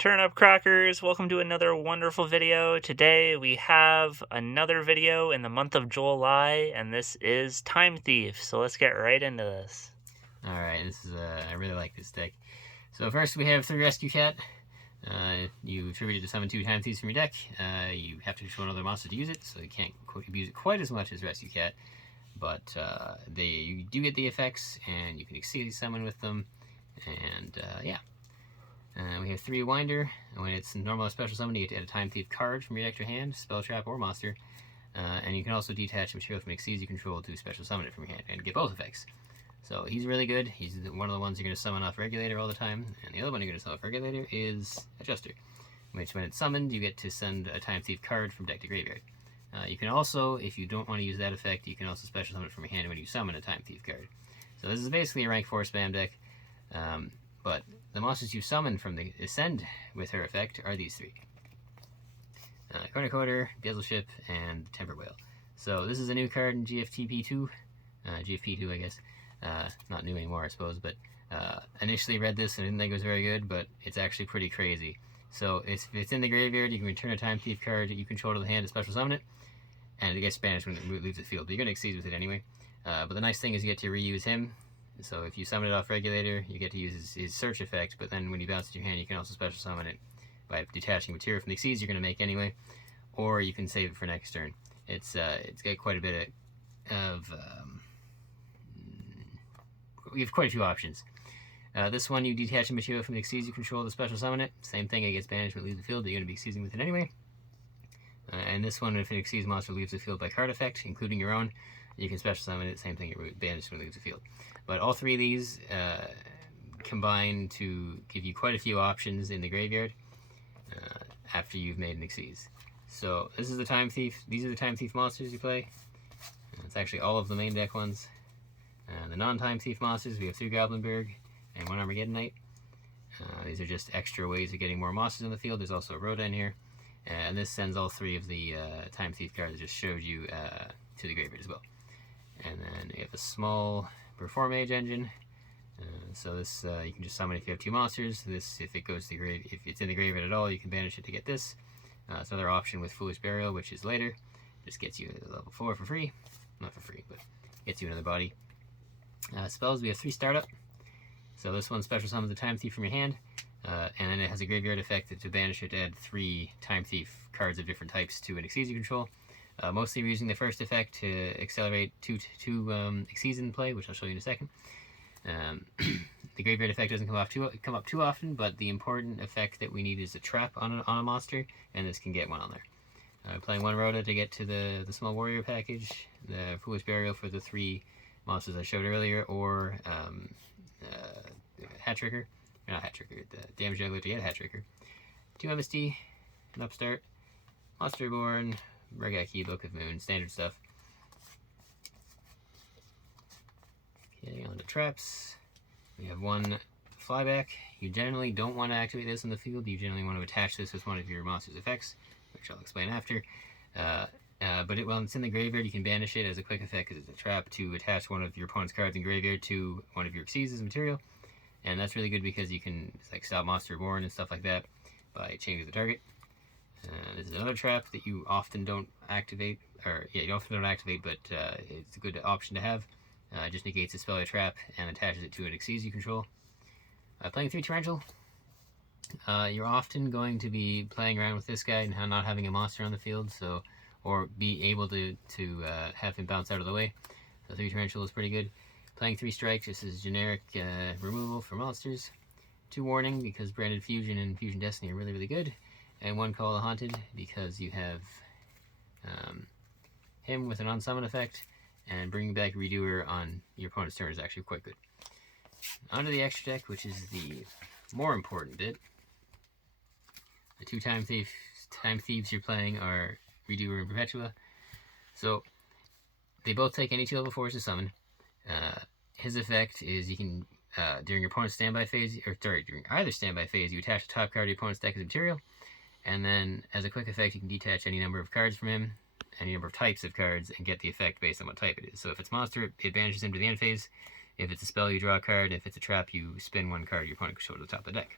Turnip crackers, welcome to another wonderful video. Today we have another video in the month of July, and this is Time Thief. So let's get right into this. Alright, this is I really like this deck. So first we have 3 Rescue Cat. You attributed to summon 2 Time Thieves from your deck. You have to control another monster to use it, so you can't abuse it quite as much as Rescue Cat. But you do get the effects, and you can exceed summon with them. And yeah. We have 3 Winder. When it's normal or special summon, you get to add a Time Thief card from your deck to your hand, spell, trap, or monster. And you can also detach material from Exceeds you control to special summon it from your hand and get both effects. So he's really good. He's one of the ones you're going to summon off Regulator all the time. And the other one you're going to summon off Regulator is Adjuster, which when it's summoned, you get to send a Time Thief card from deck to graveyard. You can also, if you don't want to use that effect, you can also special summon it from your hand when you summon a Time Thief card. So this is basically a rank 4 spam deck. But the monsters you summon from the Ascend with her effect are these 3. Cornucoder, Bezelship, and Tempered Whale. So this is a new card in GFTP2. GFP2, I guess. Not new anymore, I suppose, but initially read this and didn't think it was very good, but it's actually pretty crazy. So if it's in the graveyard, you can return a Time Thief card that you control to the hand to special summon it, and it gets banished when it leaves the field. But you're going to exceed with it anyway. But the nice thing is you get to reuse him. So if you summon it off Regulator, you get to use his search effect, but then when you bounce it to your hand, you can also special summon it by detaching material from the Exceeds you're going to make anyway, or you can save it for next turn. It's got quite a bit of we have quite a few options. This one, you detach a material from the Exceeds you control to special summon it. Same thing, it gets banished when it leaves the field, but you're going to be exceeding with it anyway. And this one, if an Exceeds monster leaves the field by card effect, including your own, you can special summon it. Same thing, it banished when it leaves the field. But all 3 of these combine to give you quite a few options in the graveyard after you've made an Exceeds. So this is the Time Thief. These are the Time Thief monsters you play. It's actually all of the main deck ones. The non-Time Thief monsters, we have 3 Goblinberg and 1 Armageddon Knight. These are just extra ways of getting more monsters on the field. There's also a Rodan here. And this sends all 3 of the Time Thief cards I just showed you to the graveyard as well. And then you have a small Perform Mage engine. So this you can just summon if you have 2 monsters. This, if it goes to the grave, if it's in the graveyard at all, you can banish it to get this. It's another option with Foolish Burial, which is later. Just gets you level 4 for free. Not for free, but gets you another body. Spells, we have 3 Startup. So this one special summons a Time Thief from your hand, and then it has a graveyard effect to banish it to add 3 Time Thief cards of different types to an Exceeds you control. Mostly we're using the first effect to accelerate 2 Exceeds in play, which I'll show you in a second. The graveyard effect doesn't come up too often, but the important effect that we need is a trap on a monster, and this can get one on there. Playing 1 Rhoda to get to the Small Warrior package, the Foolish Burial for the 3 monsters I showed earlier, or Hat Tricker. Not Hat Tricker, the Damage Juggler to get a Hat Tricker. 2 MST, an Upstart, Monster Reborn, Regaki, Book of Moon, standard stuff. Okay, on the traps. We have 1 Flyback. You generally don't want to activate this in the field. You generally want to attach this with one of your monster's effects, which I'll explain after. But while it's in the graveyard, you can banish it as a quick effect because it's a trap to attach one of your opponent's cards in graveyard to one of your Exceeds as material. And that's really good because you can stop Monster Reborn and stuff like that by changing the target. This is another trap that you often don't activate, but it's a good option to have. It just negates the spell or trap and attaches it to an Exceeds you control. Playing 3 Torrential. You're often going to be playing around with this guy and not having a monster on the field, or be able to have him bounce out of the way. So 3 Torrential is pretty good. Playing 3 Strike, this is generic removal for monsters. 2 Warning, because Branded Fusion and Fusion Destiny are really, really good. And 1 Call the Haunted, because you have him with an unsummon effect, and bringing back Redoer on your opponent's turn is actually quite good. Onto the extra deck, which is the more important bit. The 2 Time Thieves you're playing are Redoer and Perpetua. So they both take any 2 level 4s to summon. His effect is you can, during your opponent's standby phase, during either standby phase, you attach the top card of your opponent's deck as material. And then, as a quick effect, you can detach any number of cards from him, any number of types of cards, and get the effect based on what type it is. So if it's monster, it banishes him to the end phase. If it's a spell, you draw a card. If it's a trap, you spin 1 card your opponent can show to the top of the deck.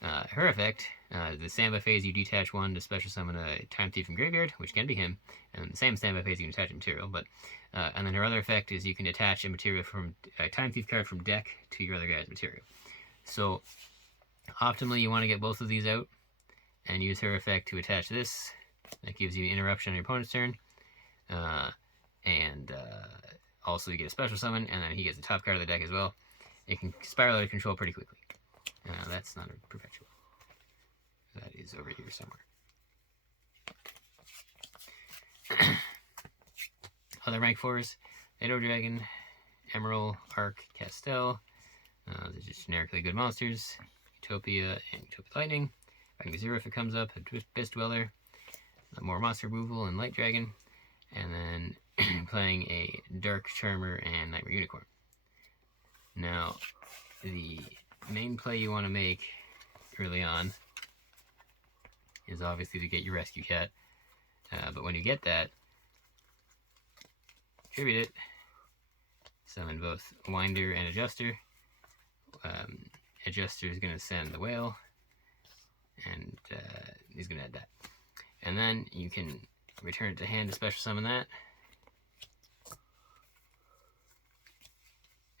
Her effect, the standby phase, you detach one to special summon a Time Thief from Graveyard, which can be him, and the same standby phase, you can attach a material, and then her other effect is you can attach a material from a Time Thief card from deck to your other guy's material. So, optimally, you want to get both of these out, and use her effect to attach this. That gives you an interruption on your opponent's turn, and also you get a special summon, and then he gets the top card of the deck as well. It can spiral out of control pretty quickly. That's not a perpetual. That is over here somewhere. Other rank 4s, Edo Dragon, Emerald, Arc, Castel. They're just generically good monsters. Utopia and Utopia Lightning. Zero if it comes up, Abyss Dweller, more monster removal, and Light Dragon. And then playing a Dark Charmer and Nightmare Unicorn. Now, the main play you want to make early on is obviously to get your Rescue Cat. But when you get that, tribute it, summon both Winder and Adjuster. Adjuster is going to send the Whale, and he's going to add that. And then you can return it to hand to special summon that,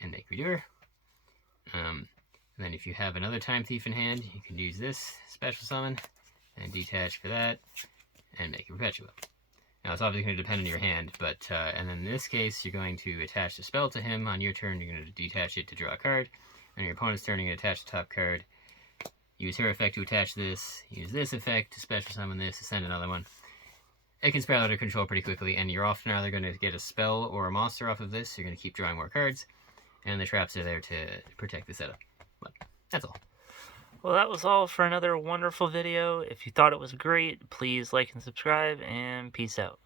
and make Redoer. Then if you have another Time Thief in hand, you can use this special summon, and detach for that, and make it Perpetua. Now it's obviously going to depend on your hand, but and then in this case, you're going to attach the spell to him. On your turn, you're going to detach it to draw a card. On your opponent's turn, you're going to attach the top card. Use her effect to attach this. Use this effect to special summon this to send another one. It can spiral out of control pretty quickly, and you're often either going to get a spell or a monster off of this. You're going to keep drawing more cards, and the traps are there to protect the setup. But that's all. Well, that was all for another wonderful video. If you thought it was great, please like and subscribe, and peace out.